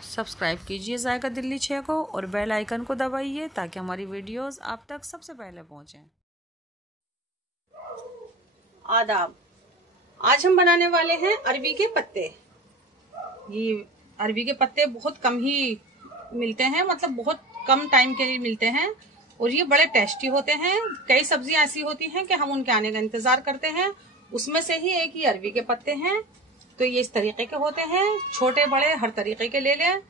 Subscribe कीजिए जायका दिल्ली 6 को और बेल आइकन को दबाइए ताकि हमारी वीडियोस आप तक सबसे पहले पहुंचें। आदाब। आज हम बनाने वाले हैं अरबी के पत्ते। ये अरबी के पत्ते बहुत कम ही मिलते हैं, मतलब बहुत कम टाइम के लिए मिलते हैं और ये बड़े टेस्टी होते हैं। कई सब्जियां ऐसी होती हैं कि हम उनके आने का इंतजार करते हैं, उसमें से ही एक ही अरबी के पत्ते हैं। तो ये इस तरीके के होते हैं, छोटे बड़े हर तरीके के ले लें,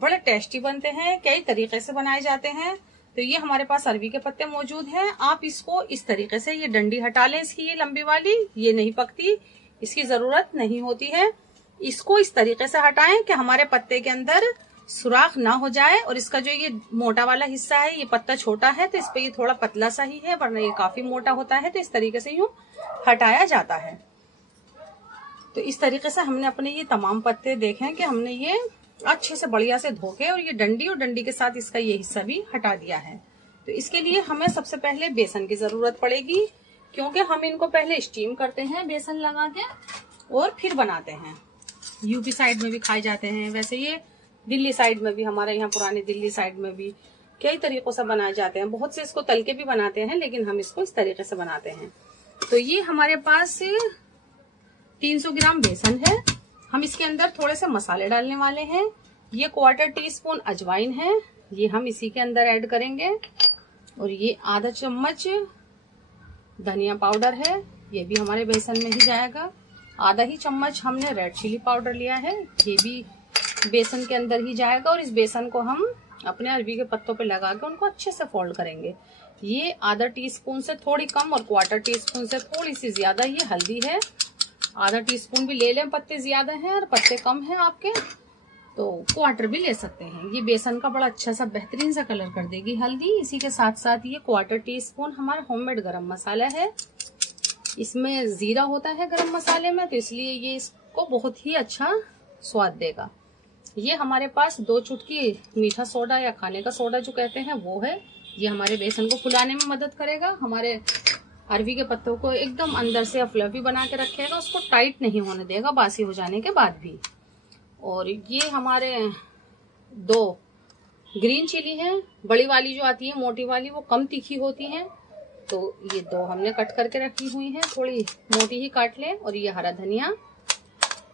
बड़े टेस्टी बनते हैं, कई तरीके से बनाए जाते हैं। तो ये हमारे पास अरबी के पत्ते मौजूद हैं। आप इसको इस तरीके से, ये डंडी हटा लें इसकी, ये लंबी वाली, ये नहीं पकती, इसकी जरूरत नहीं होती है। इसको इस तरीके से हटाएं कि हमारे पत्ते के अंदर सुराख ना हो जाए। और इसका जो ये मोटा वाला हिस्सा है, ये पत्ता छोटा है तो इस पे ये थोड़ा पतला सा ही है, वरना ये काफी मोटा होता है। तो इस तरीके से यूं हटाया जाता है। तो इस तरीके से हमने अपने ये तमाम पत्ते देखे कि हमने ये अच्छे से बढ़िया से धो के और ये डंडी और डंडी के साथ इसका ये हिस्सा भी हटा दिया है। तो इसके लिए हमें सबसे पहले बेसन की जरूरत पड़ेगी, क्योंकि हम इनको पहले स्टीम करते हैं बेसन लगा के और फिर बनाते हैं। यूपी साइड में भी खाए जाते हैं, वैसे ये दिल्ली साइड में भी, हमारे यहाँ पुरानी दिल्ली साइड में भी कई तरीकों से बनाए जाते हैं। बहुत से इसको तल के भी बनाते हैं, लेकिन हम इसको इस तरीके से बनाते हैं। तो ये हमारे पास 300 ग्राम बेसन है। हम इसके अंदर थोड़े से मसाले डालने वाले हैं। ये 1/4 टीस्पून अजवाइन है, ये हम इसी के अंदर ऐड करेंगे। और ये आधा चम्मच धनिया पाउडर है, ये भी हमारे बेसन में ही जाएगा। आधा ही चम्मच हमने रेड चिली पाउडर लिया है, ये भी बेसन के अंदर ही जाएगा। और इस बेसन को हम अपने अरबी के पत्तों पे लगा के उनको अच्छे से फोल्ड करेंगे। ये आधा टीस्पून से थोड़ी कम और 1/4 टीस्पून से थोड़ी सी ज्यादा ये हल्दी है। आधा टीस्पून भी ले लें, पत्ते ज्यादा हैं और पत्ते कम हैं आपके तो 1/4 भी ले सकते हैं। ये बेसन का बड़ा अच्छा सा बेहतरीन सा कलर कर देगी हल्दी। इसी के साथ साथ ये 1/4 टीस्पून हमारा होममेड गरम मसाला है। इसमें जीरा होता है गरम मसाले में, तो इसलिए ये इसको बहुत ही अच्छा स्वाद देगा। ये हमारे पास 2 चुटकी मीठा सोडा या खाने का सोडा जो कहते हैं वो है। ये हमारे बेसन को फुलाने में मदद करेगा, हमारे अरबी के पत्तों को एकदम अंदर से फ्लफी बना के रखेगा, उसको टाइट नहीं होने देगा बासी हो जाने के बाद भी। और ये हमारे 2 ग्रीन चिली है, बड़ी वाली जो आती है मोटी वाली, वो कम तीखी होती है, तो ये 2 हमने कट करके रखी हुई है, थोड़ी मोटी ही काट लें। और ये हरा धनिया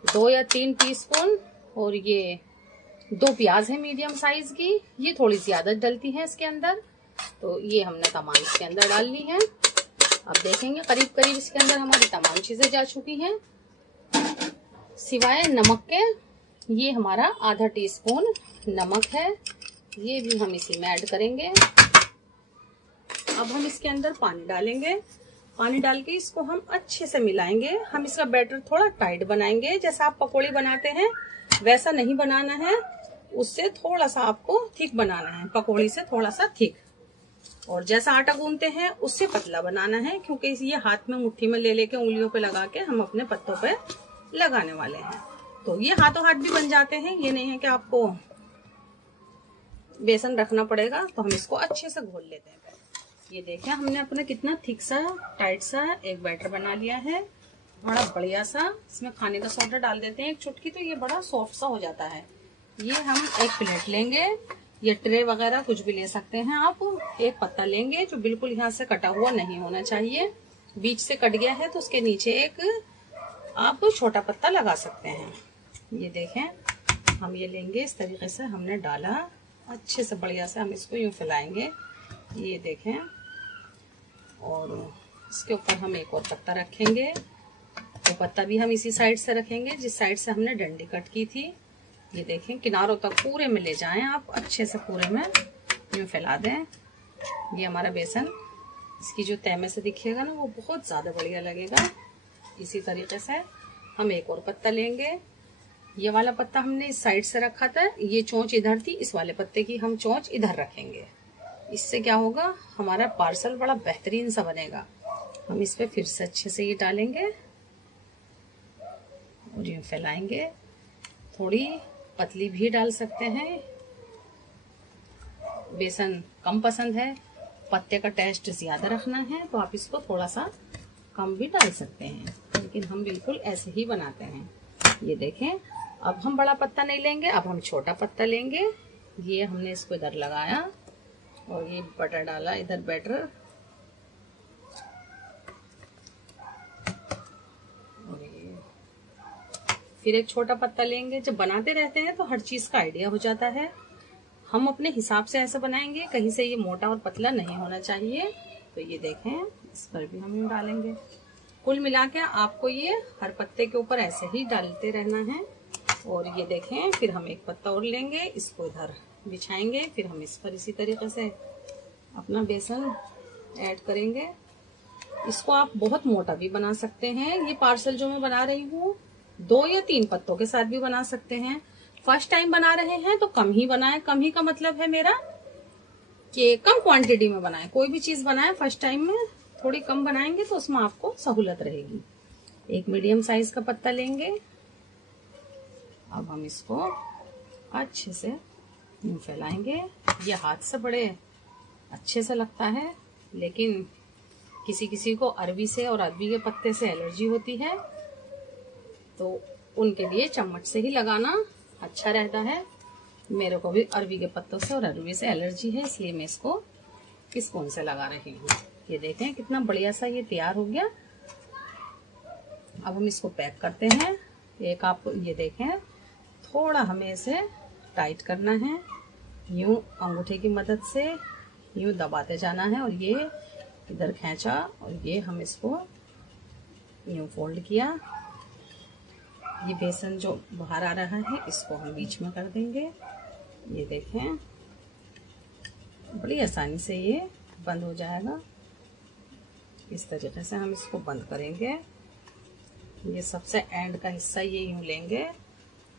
2 या 3 टीस्पून। और ये 2 प्याज है मीडियम साइज की, ये थोड़ी ज्यादा डलती है इसके अंदर, तो ये हमने तमाम इसके अंदर डाल ली है। अब देखेंगे करीब करीब इसके अंदर हमारी तमाम चीजें जा चुकी हैं, सिवाय नमक के। ये हमारा आधा टीस्पून नमक है, ये भी हम इसी में ऐड करेंगे। अब हम इसके अंदर पानी डालेंगे। पानी डाल के इसको हम अच्छे से मिलाएंगे। हम इसका बैटर थोड़ा टाइट बनाएंगे, जैसा आप पकौड़ी बनाते हैं वैसा नहीं बनाना है, उससे थोड़ा सा आपको थिक बनाना है, पकौड़ी से थोड़ा सा थिक। और जैसा आटा गूंथते हैं उससे पतला बनाना है, क्योंकि ये हाथ में मुट्ठी में ले लेके उंगलियों पे लगा के हम अपने पत्तों पे लगाने वाले हैं। तो ये हाथों हाथ भी बन जाते हैं, ये नहीं है कि आपको बेसन रखना पड़ेगा। तो हम इसको अच्छे से घोल लेते हैं। ये देखें हमने अपना कितना थिक सा टाइट सा एक बैटर बना लिया है, बड़ा बढ़िया सा। इसमें खाने का सोडा डाल देते हैं 1 चुटकी, तो ये बड़ा सॉफ्ट सा हो जाता है। ये हम एक प्लेट लेंगे, ये ट्रे वगैरह कुछ भी ले सकते हैं आप। एक पत्ता लेंगे जो बिल्कुल यहाँ से कटा हुआ नहीं होना चाहिए, बीच से कट गया है तो उसके नीचे एक आप छोटा पत्ता लगा सकते हैं। ये देखें हम ये लेंगे, इस तरीके से हमने डाला, अच्छे से बढ़िया से हम इसको यूं फैलाएंगे, ये देखें। और इसके ऊपर हम एक और पत्ता रखेंगे, वो पत्ता भी हम इसी साइड से रखेंगे जिस साइड से हमने डंडी कट की थी। ये देखें किनारों तक पूरे में ले जाएं आप, अच्छे से पूरे में यूं फैला दें। ये हमारा बेसन, इसकी जो तह में से दिखेगा ना वो बहुत ज्यादा बढ़िया लगेगा। इसी तरीके से हम एक और पत्ता लेंगे। ये वाला पत्ता हमने इस साइड से रखा था, ये चोंच इधर थी, इस वाले पत्ते की हम चोंच इधर रखेंगे। इससे क्या होगा, हमारा पार्सल बड़ा बेहतरीन सा बनेगा। हम इस पे फिर से अच्छे से ये डालेंगे और ये फैलाएंगे। थोड़ी पतली भी डाल सकते हैं, बेसन कम पसंद है, पत्ते का टेस्ट ज्यादा रखना है तो आप इसको थोड़ा सा कम भी डाल सकते हैं, लेकिन हम बिल्कुल ऐसे ही बनाते हैं। ये देखें अब हम बड़ा पत्ता नहीं लेंगे, अब हम छोटा पत्ता लेंगे। ये हमने इसको इधर लगाया और ये बटर डाला इधर बैटर, और ये फिर एक छोटा पत्ता लेंगे। जब बनाते रहते हैं तो हर चीज का आइडिया हो जाता है। हम अपने हिसाब से ऐसा बनाएंगे, कहीं से ये मोटा और पतला नहीं होना चाहिए। तो ये देखें, इस पर भी हम यूं डालेंगे। कुल मिला के आपको ये हर पत्ते के ऊपर ऐसे ही डालते रहना है। और ये देखें, फिर हम एक पत्ता और लेंगे, इसको इधर बिछाएंगे, फिर हम इस पर इसी तरीके से अपना बेसन ऐड करेंगे। इसको आप बहुत मोटा भी बना सकते हैं। ये पार्सल जो मैं बना रही हूँ 2 या 3 पत्तों के साथ भी बना सकते हैं। फर्स्ट टाइम बना रहे हैं तो कम ही बनाएं। कम ही का मतलब है मेरा कि कम क्वांटिटी में बनाएं। कोई भी चीज बनाएं फर्स्ट टाइम में थोड़ी कम बनाएंगे तो उसमें आपको सहूलत रहेगी। एक मीडियम साइज का पत्ता लेंगे। अब हम इसको अच्छे से यूं फैलाएंगे। ये हाथ से बड़े अच्छे से लगता है, लेकिन किसी किसी को अरबी से और अरबी के पत्ते से एलर्जी होती है, तो उनके लिए चम्मच से ही लगाना अच्छा रहता है। मेरे को भी अरबी के पत्तों से और अरबी से एलर्जी है, इसलिए मैं इसको स्पून से लगा रही हूँ। ये देखें कितना बढ़िया सा ये तैयार हो गया। अब हम इसको पैक करते हैं। एक आप ये देखें, थोड़ा हमें इसे टाइट करना है। यूं अंगूठे की मदद से यूं दबाते जाना है और ये इधर खींचा और ये हम इसको यूं फोल्ड किया। ये बेसन जो बाहर आ रहा है इसको हम बीच में कर देंगे। ये देखें, बड़ी आसानी से ये बंद हो जाएगा। इस तरीके से हम इसको बंद करेंगे। ये सबसे एंड का हिस्सा ये यूं लेंगे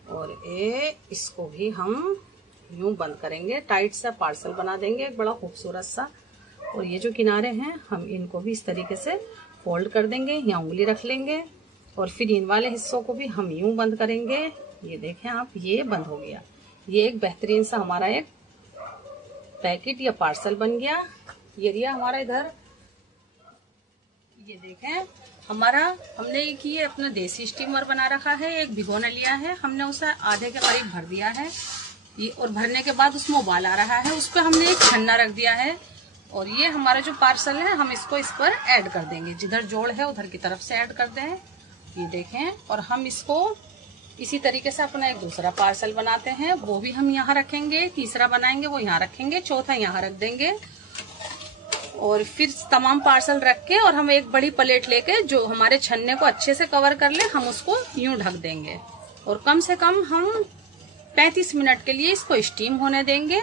और इसको भी हम यूं बंद करेंगे। टाइट सा पार्सल बना देंगे एक बड़ा खूबसूरत सा। और ये जो किनारे हैं हम इनको भी इस तरीके से फोल्ड कर देंगे, यहाँ उंगली रख लेंगे और फिर इन वाले हिस्सों को भी हम यूं बंद करेंगे। ये देखें आप, ये बंद हो गया। ये एक बेहतरीन सा हमारा एक पैकेट या पार्सल बन गया। ये रिया हमारा इधर, ये देखें हमारा, हमने एक ये अपना देसी स्टीमर बना रखा है। एक भिगोना लिया है, हमने उसे आधे के करीब भर दिया है ये, और भरने के बाद उसमें उबाल आ रहा है। उस पर हमने एक छन्ना रख दिया है और ये हमारा जो पार्सल है हम इसको इस पर ऐड कर देंगे। जिधर जोड़ है उधर की तरफ से ऐड कर दें। ये देखें, और हम इसको इसी तरीके से अपना एक दूसरा पार्सल बनाते हैं, वो भी हम यहाँ रखेंगे। तीसरा बनाएंगे वो यहाँ रखेंगे, चौथा यहाँ रख देंगे। और फिर तमाम पार्सल रख के और हम एक बड़ी प्लेट लेके जो हमारे छन्ने को अच्छे से कवर कर ले, हम उसको यूं ढक देंगे और कम से कम हम 35 मिनट के लिए इसको स्टीम होने देंगे।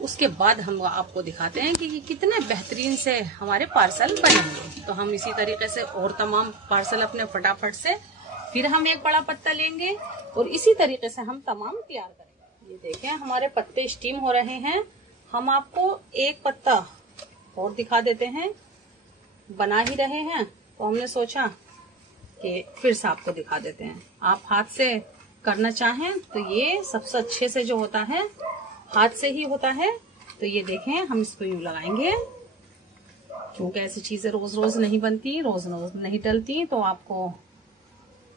उसके बाद हम आपको दिखाते हैं कि कितने बेहतरीन से हमारे पार्सल बनेंगे। तो हम इसी तरीके से और तमाम पार्सल अपने फटाफट से, फिर हम एक बड़ा पत्ता लेंगे और इसी तरीके से हम तमाम तैयार करेंगे। ये देखें हमारे पत्ते स्टीम हो रहे हैं। हम आपको एक पत्ता और दिखा देते हैं। बना ही रहे हैं तो हमने सोचा कि फिर से आपको दिखा देते हैं। आप हाथ से करना चाहें तो ये सबसे अच्छे से जो होता है हाथ से ही होता है। तो ये देखें, हम इसको यूं लगाएंगे, क्योंकि ऐसी चीजें रोज रोज नहीं बनती, रोज रोज नहीं डलती, तो आपको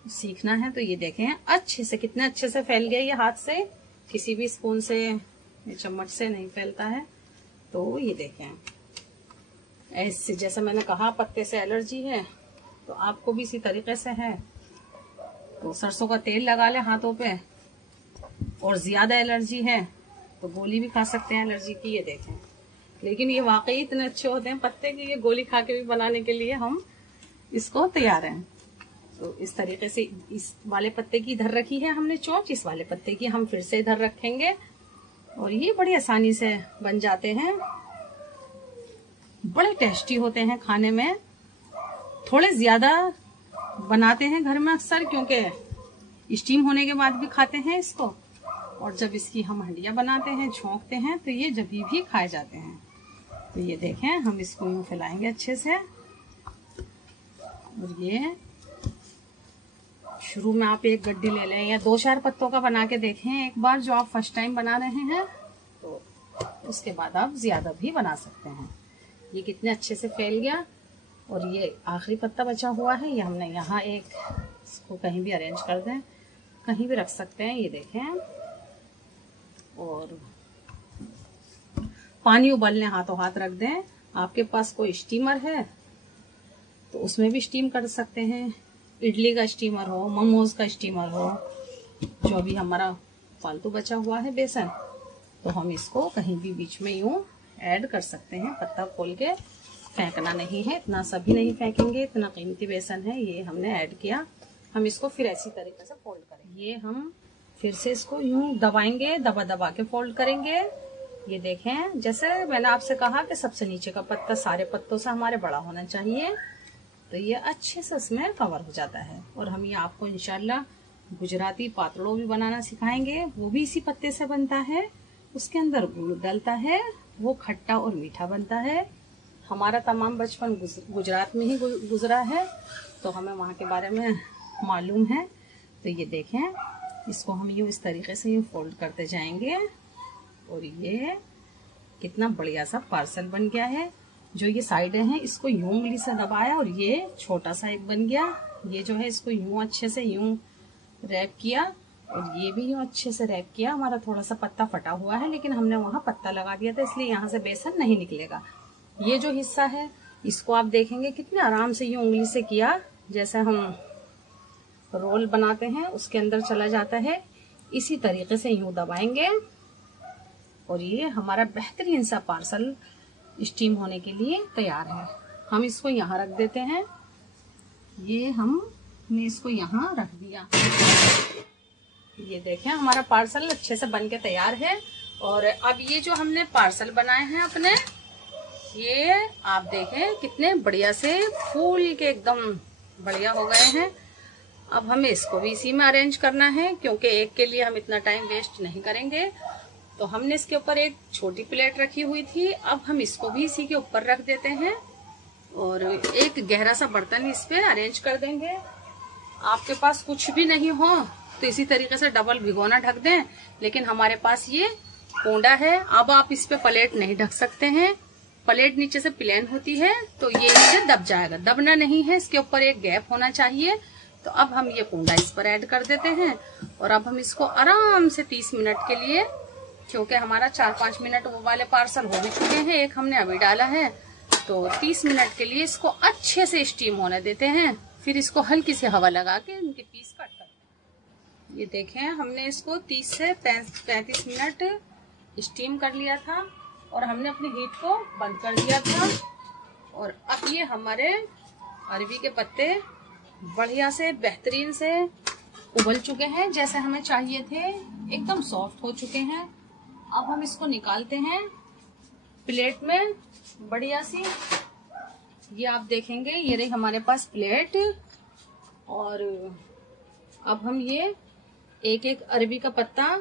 सीखना है। तो ये देखें अच्छे से, कितने अच्छे से फैल गया ये हाथ से, किसी भी स्पून से या चम्मच से नहीं फैलता है। तो ये देखें ऐसे, जैसे मैंने कहा पत्ते से एलर्जी है तो आपको भी इसी तरीके से है तो सरसों का तेल लगा ले हाथों पे, और ज्यादा एलर्जी है तो गोली भी खा सकते हैं एलर्जी की। ये देखें, लेकिन ये वाकई इतने अच्छे होते हैं पत्ते की, ये गोली खा के भी बनाने के लिए हम इसको तैयार हैं। तो इस तरीके से इस वाले पत्ते की इधर रखी है हमने चोंच, इस वाले पत्ते की हम फिर से इधर रखेंगे और ये बड़ी आसानी से बन जाते हैं। बड़े टेस्टी होते हैं खाने में। थोड़े ज्यादा बनाते हैं घर में अक्सर, क्योंकि स्टीम होने के बाद भी खाते हैं इसको, और जब इसकी हम हंडिया बनाते हैं, छोंकते हैं, तो ये जब भी खाए जाते हैं। तो ये देखें, हम इसको यूं फैलाएंगे अच्छे से। और ये शुरू में आप एक गड्डी ले लें या 2-4 पत्तों का बना के देखें एक बार, जो आप फर्स्ट टाइम बना रहे हैं, तो उसके बाद आप ज्यादा भी बना सकते हैं। ये कितने अच्छे से फैल गया। और ये आखिरी पत्ता बचा हुआ है, ये हमने यहाँ एक, इसको कहीं भी अरेंज कर दें कहीं भी रख सकते हैं। ये देखें, और पानी उबलने हाथों हाथ रख दें। आपके पास कोई स्टीमर है तो उसमें भी स्टीम कर सकते हैं। इडली का स्टीमर हो, मोमोज का स्टीमर हो, जो भी हमारा फालतू बचा हुआ है बेसन, तो हम इसको कहीं भी बीच में यूं ऐड कर सकते हैं। पत्ता खोल के फेंकना नहीं है, इतना सभी नहीं फेंकेंगे, इतना कीमती बेसन है। ये हमने ऐड किया। हम इसको फिर ऐसी तरीके से फोल्ड करेंगे। ये हम फिर से इसको यूं दबाएंगे, दबा दबा के फोल्ड करेंगे। ये देखें, जैसे मैंने आपसे कहा कि सबसे नीचे का पत्ता सारे पत्तों से हमारे बड़ा होना चाहिए, तो ये अच्छे से उसमें कवर हो जाता है। और हम ये आपको इंशाल्लाह गुजराती पातड़ो भी बनाना सिखाएंगे, वो भी इसी पत्ते से बनता है। उसके अंदर गुड़ डलता है, वो खट्टा और मीठा बनता है। हमारा तमाम बचपन गुजरात में ही गुजरा है, तो हमें वहाँ के बारे में मालूम है। तो ये देखें, इसको हम यूँ इस तरीके से यूँ फोल्ड करते जाएंगे, और ये कितना बढ़िया सा पार्सल बन गया है। जो ये साइडें हैं इसको यूं उंगली से दबाया और ये छोटा सा एक बन गया। ये जो है इसको यूं अच्छे से यूं रैप किया, और ये भी यूं अच्छे से रैप किया। हमारा थोड़ा सा पत्ता फटा हुआ है, लेकिन हमने वहां पत्ता लगा दिया था, इसलिए यहाँ से बेसन नहीं निकलेगा। ये जो हिस्सा है इसको आप देखेंगे कितने आराम से यूं उंगली से किया, जैसे हम रोल बनाते हैं उसके अंदर चला जाता है। इसी तरीके से यूं दबाएंगे, और ये हमारा बेहतरीन सा पार्सल स्टीम होने के लिए तैयार है। हम इसको यहाँ रख देते हैं। ये हमने इसको यहाँ रख दिया। ये देखें, हमारा पार्सल अच्छे से बन के तैयार है। और अब ये जो हमने पार्सल बनाए हैं अपने, ये आप देखें कितने बढ़िया से फूल के एकदम बढ़िया हो गए हैं। अब हमें इसको भी इसी में अरेंज करना है, क्योंकि एक के लिए हम इतना टाइम वेस्ट नहीं करेंगे। तो हमने इसके ऊपर एक छोटी प्लेट रखी हुई थी, अब हम इसको भी इसी के ऊपर रख देते हैं, और एक गहरा सा बर्तन इस पे अरेंज कर देंगे। आपके पास कुछ भी नहीं हो तो इसी तरीके से डबल भिगोना ढक दें, लेकिन हमारे पास ये कोंडा है। अब आप इस पे प्लेट नहीं ढक सकते हैं, प्लेट नीचे से प्लेन होती है तो ये नीचे दब जाएगा। दबना नहीं है, इसके ऊपर एक गैप होना चाहिए। तो अब हम ये कोंडा इस पर ऐड कर देते हैं, और अब हम इसको आराम से 30 मिनट के लिए, क्योंकि हमारा 4-5 मिनट वो वाले पार्सल हो भी चुके हैं, एक हमने अभी डाला है, तो 30 मिनट के लिए इसको अच्छे से स्टीम होने देते हैं। फिर इसको हल्की सी हवा लगा के इनके पीस कट करते हैं। ये देखें, हमने इसको 30 से 35 मिनट स्टीम कर लिया था, और हमने अपनी हीट को बंद कर दिया था। और अब ये हमारे अरबी के पत्ते बढ़िया से बेहतरीन से उबल चुके हैं, जैसे हमें चाहिए थे, एकदम सॉफ्ट हो चुके हैं। अब हम इसको निकालते हैं प्लेट में बढ़िया सी। ये आप देखेंगे, ये रही हमारे पास प्लेट, और अब हम ये एक एक अरबी का पत्ता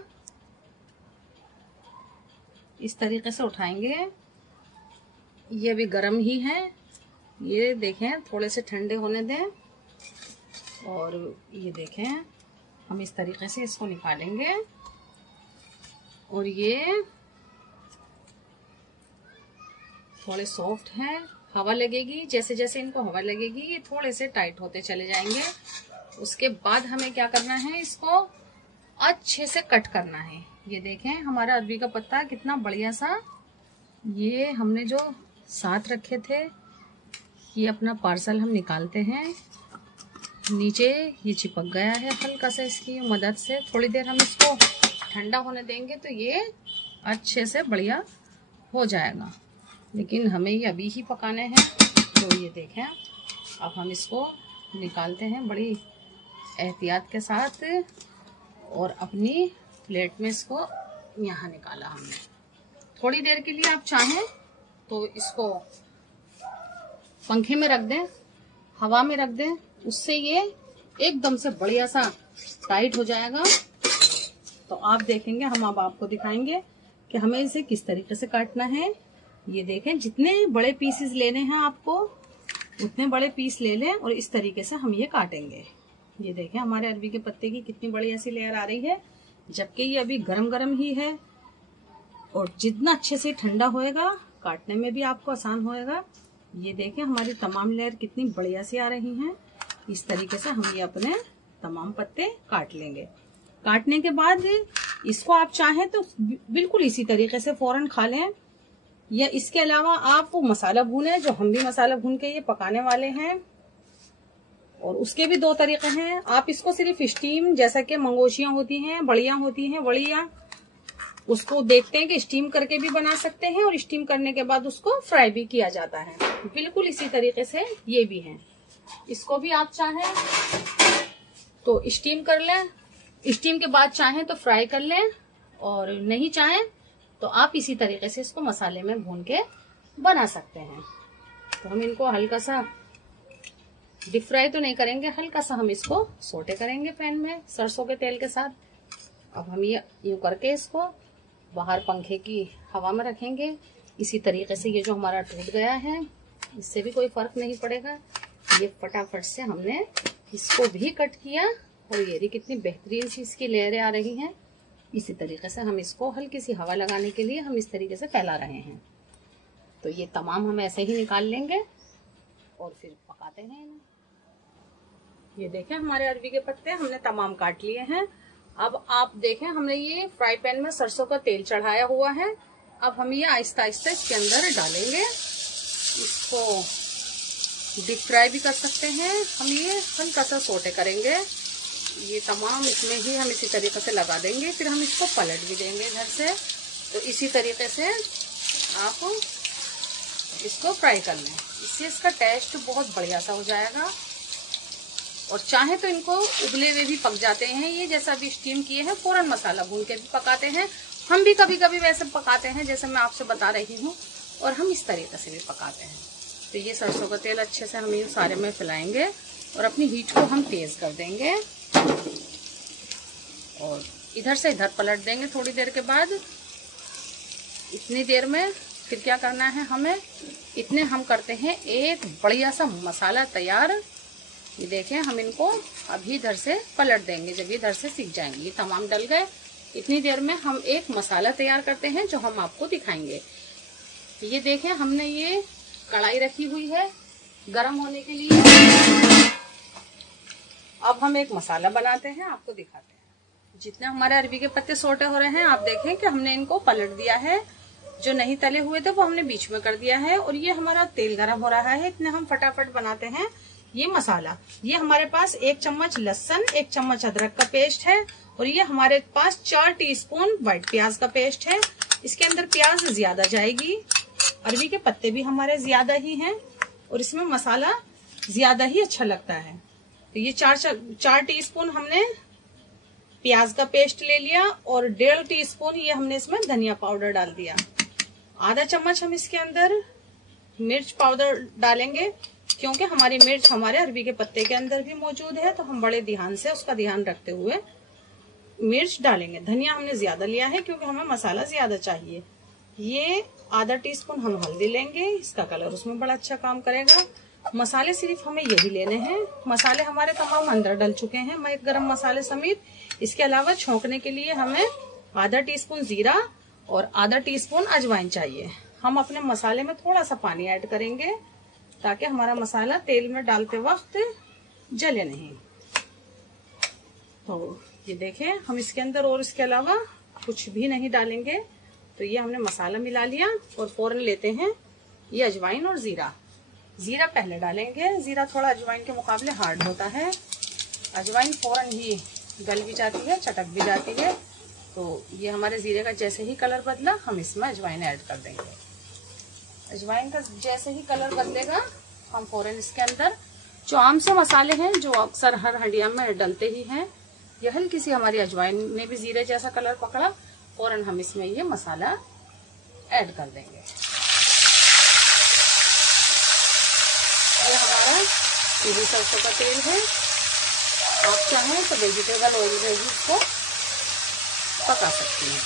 इस तरीके से उठाएंगे। ये भी गर्म ही है, ये देखें, थोड़े से ठंडे होने दें। और ये देखें, हम इस तरीके से इसको निकालेंगे, और ये थोड़े सॉफ्ट हैं। हवा लगेगी, जैसे जैसे इनको हवा लगेगी ये थोड़े से टाइट होते चले जाएंगे। उसके बाद हमें क्या करना है, इसको अच्छे से कट करना है। ये देखें, हमारा अरबी का पत्ता कितना बढ़िया सा, ये हमने जो साथ रखे थे, ये अपना पार्सल हम निकालते हैं। नीचे ये चिपक गया है हल्का सा, इसकी मदद से थोड़ी देर हम इसको ठंडा होने देंगे तो ये अच्छे से बढ़िया हो जाएगा, लेकिन हमें ये अभी ही पकाने हैं। तो ये देखें, अब हम इसको निकालते हैं बड़ी एहतियात के साथ, और अपनी प्लेट में इसको यहाँ निकाला हमने। थोड़ी देर के लिए आप चाहें तो इसको पंखे में रख दें, हवा में रख दें, उससे ये एकदम से बढ़िया सा टाइट हो जाएगा। तो आप देखेंगे, हम अब आपको दिखाएंगे कि हमें इसे किस तरीके से काटना है। ये देखें, जितने बड़े पीसेस लेने हैं आपको उतने बड़े पीस ले लें, और इस तरीके से हम ये काटेंगे। ये देखें, हमारे अरबी के पत्ते की कितनी बढ़िया सी लेयर आ रही है, जबकि ये अभी गरम गरम ही है। और जितना अच्छे से ठंडा होएगा, काटने में भी आपको आसान होएगा। ये देखें, हमारी तमाम लेयर कितनी बढ़िया सी आ रही हैं। इस तरीके से हम ये अपने तमाम पत्ते काट लेंगे। काटने के बाद इसको आप चाहें तो बिल्कुल इसी तरीके से फौरन खा लें, या इसके अलावा आप वो मसाला भूनें, जो हम भी मसाला भून के ये पकाने वाले हैं। और उसके भी दो तरीके हैं। आप इसको सिर्फ स्टीम, जैसा कि मंगोशियां होती हैं, बड़ियां होती हैं, बड़ियां, उसको देखते हैं कि स्टीम करके भी बना सकते हैं, और स्टीम करने के बाद उसको फ्राई भी किया जाता है। बिल्कुल इसी तरीके से ये भी है। इसको भी आप चाहें तो स्टीम कर लें, स्टीम के बाद चाहें तो फ्राई कर लें, और नहीं चाहें तो आप इसी तरीके से इसको मसाले में भून के बना सकते हैं। तो हम इनको हल्का सा डीप फ्राई तो नहीं करेंगे, हल्का सा हम इसको सोटे करेंगे पैन में सरसों के तेल के साथ। अब हम ये यूं करके इसको बाहर पंखे की हवा में रखेंगे। इसी तरीके से ये जो हमारा टूट गया है, इससे भी कोई फर्क नहीं पड़ेगा। ये फटाफट से हमने इसको भी कट किया, और ये भी कितनी बेहतरीन सी इसकी लेयरें आ रही हैं। इसी तरीके से हम इसको हल्की सी हवा लगाने के लिए हम इस तरीके से फैला रहे हैं। तो ये तमाम हम ऐसे ही निकाल लेंगे और फिर पकाते हैं इन्हें। ये देखें, हमारे अरबी के पत्ते हमने तमाम काट लिए हैं। अब आप देखें, हमने ये फ्राई पैन में सरसों का तेल चढ़ाया हुआ है। अब हम ये आहिस्ता आहिस्ता इसके अंदर डालेंगे। इसको डीप फ्राई भी कर सकते हैं, हम ये हल्का सा सोटे करेंगे। ये तमाम इसमें ही हम इसी तरीके से लगा देंगे, फिर हम इसको पलट भी देंगे इधर से। तो इसी तरीके से आप इसको फ्राई कर लें, इससे इसका टेस्ट बहुत बढ़िया सा हो जाएगा। और चाहे तो इनको उबले हुए भी पक जाते हैं, ये जैसा भी स्टीम किए हैं फौरन मसाला भून के भी पकाते हैं। हम भी कभी कभी वैसे पकाते हैं जैसे मैं आपसे बता रही हूँ, और हम इस तरीके से भी पकाते हैं। तो ये सरसों का तेल अच्छे से हम ये सारे में फैलाएंगे और अपनी हीट को हम तेज कर देंगे, और इधर से इधर पलट देंगे थोड़ी देर के बाद। इतनी देर में फिर क्या करना है हमें, इतने हम करते हैं एक बढ़िया सा मसाला तैयार। ये देखें, हम इनको अभी इधर से पलट देंगे, जब इधर से सीख जाएंगे। ये तमाम डल गए। इतनी देर में हम एक मसाला तैयार करते हैं जो हम आपको दिखाएंगे। ये देखें, हमने ये कढ़ाई रखी हुई है गरम होने के लिए। अब हम एक मसाला बनाते हैं, आपको दिखाते हैं। जितने हमारे अरबी के पत्ते सोटे हो रहे हैं, आप देखें कि हमने इनको पलट दिया है। जो नहीं तले हुए थे वो हमने बीच में कर दिया है, और ये हमारा तेल गरम हो रहा है। इतने हम फटाफट बनाते हैं ये मसाला। ये हमारे पास 1 चम्मच लहसुन, 1 चम्मच अदरक का पेस्ट है, और ये हमारे पास 4 टीस्पून व्हाइट प्याज का पेस्ट है। इसके अंदर प्याज ज्यादा जाएगी, अरबी के पत्ते भी हमारे ज्यादा ही हैं, और इसमें मसाला ज्यादा ही अच्छा लगता है। तो ये 4 टीस्पून हमने प्याज का पेस्ट ले लिया, और 1.5 टीस्पून ये हमने इसमें धनिया पाउडर डाल दिया। आधा चम्मच हम इसके अंदर मिर्च पाउडर डालेंगे, क्योंकि हमारी मिर्च हमारे अरबी के पत्ते के अंदर भी मौजूद है, तो हम बड़े ध्यान से उसका ध्यान रखते हुए मिर्च डालेंगे। धनिया हमने ज्यादा लिया है क्योंकि हमें मसाला ज्यादा चाहिए। ये आधा टीस्पून हम हल्दी लेंगे, इसका कलर उसमें बड़ा अच्छा काम करेगा। मसाले सिर्फ हमें यही लेने हैं। मसाले हमारे तमाम अंदर डल चुके हैं, मैं गरम मसाले समेत। इसके अलावा छोंकने के लिए हमें आधा टीस्पून जीरा और आधा टीस्पून अजवाइन चाहिए। हम अपने मसाले में थोड़ा सा पानी ऐड करेंगे ताकि हमारा मसाला तेल में डालते वक्त जले नहीं। तो ये देखें, हम इसके अंदर और इसके अलावा कुछ भी नहीं डालेंगे। तो ये हमने मसाला मिला लिया, और फौरन लेते हैं ये अजवाइन और जीरा। जीरा पहले डालेंगे, जीरा थोड़ा अजवाइन के मुकाबले हार्ड होता है। अजवाइन फौरन ही गल भी जाती है, चटक भी जाती है। तो ये हमारे जीरे का जैसे ही कलर बदला, हम इसमें अजवाइन ऐड कर देंगे। अजवाइन का जैसे ही कलर बदलेगा, हम फौरन इसके अंदर जो आम से मसाले हैं जो अक्सर हर हंडिया में डलते ही हैं, ये हल्की सी हमारी अजवाइन ने भी जीरे जैसा कलर पकड़ा, फौरन हम इसमें ये मसाला ऐड कर देंगे। ये हमारा सीधी सरसों का तेल है। आप चाहें तो वेजिटेबल ऑयल में भी इसको पका सकते हैं।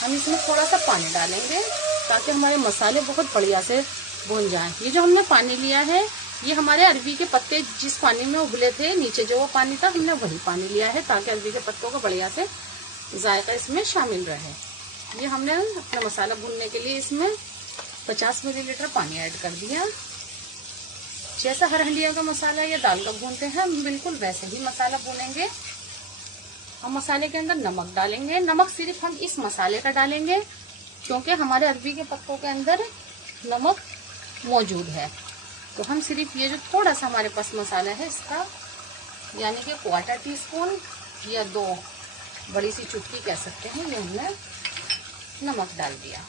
हम इसमें थोड़ा सा पानी डालेंगे ताकि हमारे मसाले बहुत बढ़िया से भून जाएं। ये जो हमने पानी लिया है, ये हमारे अरबी के पत्ते जिस पानी में उबले थे, नीचे जो वो पानी था, हमने वही पानी लिया है ताकि अरबी के पत्तों को बढ़िया से जायका इसमें शामिल रहे। ये हमने अपना मसाला भूनने के लिए इसमें 50 मिलीलीटर पानी ऐड कर दिया। जैसा हर हंडिया का मसाला या दाल का भूनते हैं, हम बिल्कुल वैसे ही मसाला भूनेंगे। हम मसाले के अंदर नमक डालेंगे। नमक सिर्फ हम इस मसाले का डालेंगे क्योंकि हमारे अरबी के पत्तों के अंदर नमक मौजूद है। तो हम सिर्फ ये जो थोड़ा सा हमारे पास मसाला है इसका, यानी कि 1/4 टीस्पून या 2 बड़ी सी चुटकी कह सकते हैं, ये हमने नमक डाल दिया।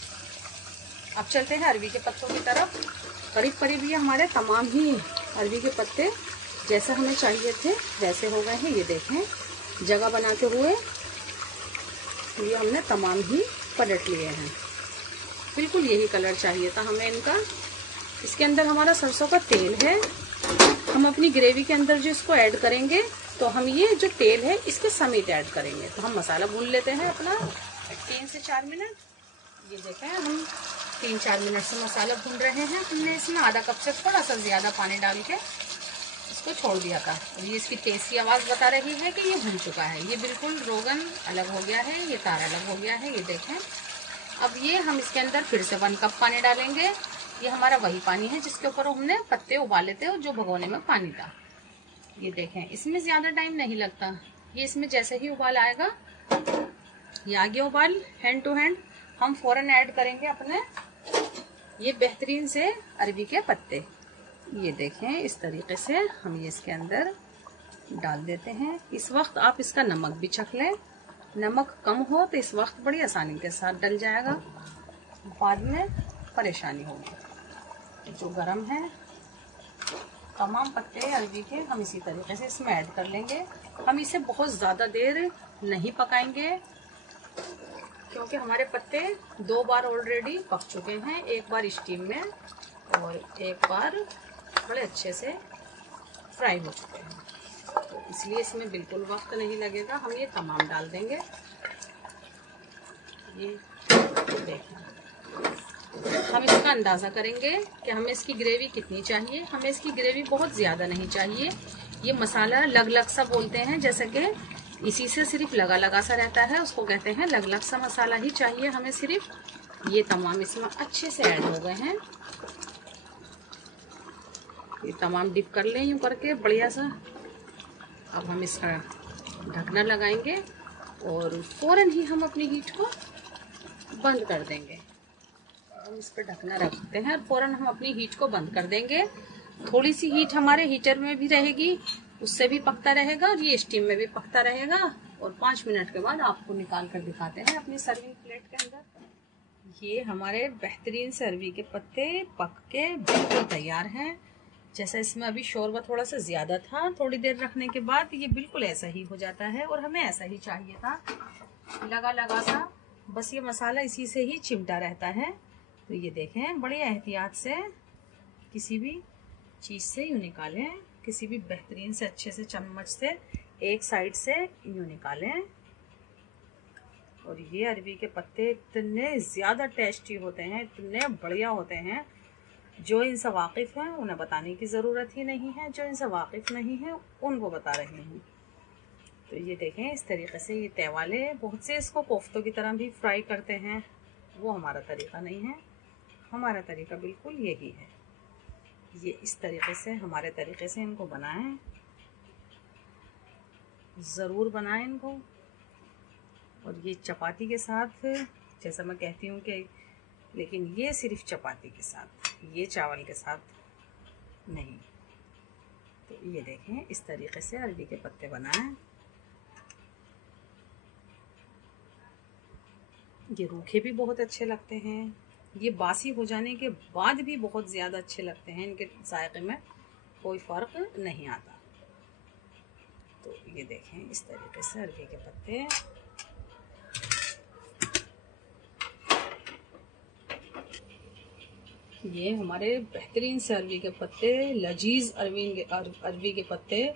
अब चलते हैं अरबी के पत्तों की तरफ। करीब करीब ये हमारे तमाम ही अरबी के पत्ते जैसे हमें चाहिए थे वैसे हो गए हैं। ये देखें, जगह बनाते हुए ये हमने तमाम ही पलट लिए हैं। बिल्कुल यही कलर चाहिए था हमें इनका। इसके अंदर हमारा सरसों का तेल है। हम अपनी ग्रेवी के अंदर जो इसको ऐड करेंगे तो हम ये जो तेल है इसके समेत ऐड करेंगे। तो हम मसाला भून लेते हैं अपना 3 से 4 मिनट। ये देखें, हम 3-4 मिनट से मसाला भून रहे हैं। हमने इसमें आधा कप से थोड़ा सा ज़्यादा पानी डाल के इसको छोड़ दिया था। और ये इसकी तेज सी आवाज़ बता रही है कि ये भून चुका है। ये बिल्कुल रोगन अलग हो गया है, ये तार अलग हो गया है। ये देखें, अब ये हम इसके अंदर फिर से 1 कप पानी डालेंगे। ये हमारा वही पानी है जिसके ऊपर हमने पत्ते उबाले थे और जो भगोने में पानी था। ये देखें, इसमें ज़्यादा टाइम नहीं लगता। ये इसमें जैसे ही उबाल आएगा, ये आ गया उबाल हैंड टू हैंड, हम फ़ौरन ऐड करेंगे अपने ये बेहतरीन से अरबी के पत्ते। ये देखें, इस तरीके से हम ये इसके अंदर डाल देते हैं। इस वक्त आप इसका नमक भी चख लें। नमक कम हो तो इस वक्त बड़ी आसानी के साथ डल जाएगा, बाद में परेशानी होगी। जो गरम है तमाम पत्ते अरबी के हम इसी तरीके से इसमें ऐड कर लेंगे। हम इसे बहुत ज़्यादा देर नहीं पकाएंगे क्योंकि हमारे पत्ते 2 बार ऑलरेडी पक चुके हैं। एक बार स्टीम में और एक बार बड़े अच्छे से फ्राई हो चुके हैं, तो इसलिए इसमें बिल्कुल वक्त नहीं लगेगा। हम ये तमाम डाल देंगे। ये देखें, हम इसका अंदाज़ा करेंगे कि हमें इसकी ग्रेवी कितनी चाहिए। हमें इसकी ग्रेवी बहुत ज़्यादा नहीं चाहिए। ये मसाला लग लग सा बोलते हैं, जैसे कि इसी से सिर्फ लगा लगा सा रहता है, उसको कहते हैं लग लग सा मसाला ही चाहिए हमें सिर्फ। ये तमाम इसमें अच्छे से ऐड हो गए हैं। ये तमाम डिप कर लें यूँ करके बढ़िया सा। अब हम इसका ढकना लगाएंगे और फ़ौरन ही हम अपनी हीट को बंद कर देंगे। हम इस पर ढकना रखते हैं और फ़ौरन हम अपनी हीट को बंद कर देंगे। थोड़ी सी हीट हमारे हीटर में भी रहेगी, उससे भी पकता रहेगा और ये स्टीम में भी पकता रहेगा। और 5 मिनट के बाद आपको निकाल कर दिखाते हैं अपनी सर्विंग प्लेट के अंदर। ये हमारे बेहतरीन से अरबी के पत्ते पक के बिल्कुल तैयार हैं। जैसा इसमें अभी शोरबा थोड़ा सा ज़्यादा था, थोड़ी देर रखने के बाद ये बिल्कुल ऐसा ही हो जाता है और हमें ऐसा ही चाहिए था, लगा लगा सा। बस ये मसाला इसी से ही चिमटा रहता है। तो ये देखें, बड़े एहतियात से किसी भी चीज़ से यूँ निकालें, किसी भी बेहतरीन से अच्छे से चम्मच से एक साइड से यूँ निकालें। और ये अरबी के पत्ते इतने ज़्यादा टेस्टी होते हैं, इतने बढ़िया होते हैं। जो इनसे वाकिफ़ हैं उन्हें बताने की ज़रूरत ही नहीं है, जो इनसे वाकिफ़ नहीं है उनको बता रही हूँ। तो ये देखें, इस तरीके से ये तैवाले, बहुत से इसको कोफ्तों की तरह भी फ्राई करते हैं, वो हमारा तरीका नहीं है। हमारा तरीका बिल्कुल यही है। ये इस तरीके से, हमारे तरीके से इनको बनाएं, ज़रूर बनाएं इनको। और ये चपाती के साथ, जैसा मैं कहती हूँ कि, लेकिन ये सिर्फ चपाती के साथ, ये चावल के साथ नहीं। तो ये देखें, इस तरीके से अरबी के पत्ते बनाएं। ये रूखे भी बहुत अच्छे लगते हैं, ये बासी हो जाने के बाद भी बहुत ज़्यादा अच्छे लगते हैं। इनके जायके में कोई फ़र्क नहीं आता। तो ये देखें, इस तरीके से अरबी के पत्ते ये हमारे बेहतरीन से अरबी के पत्ते, लजीज अरबी के पत्ते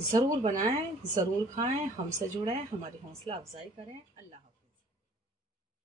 ज़रूर बनाएं, ज़रूर खाएं, हमसे जुड़ें, हमारी हौसला अफजाई करें। अल्लाह।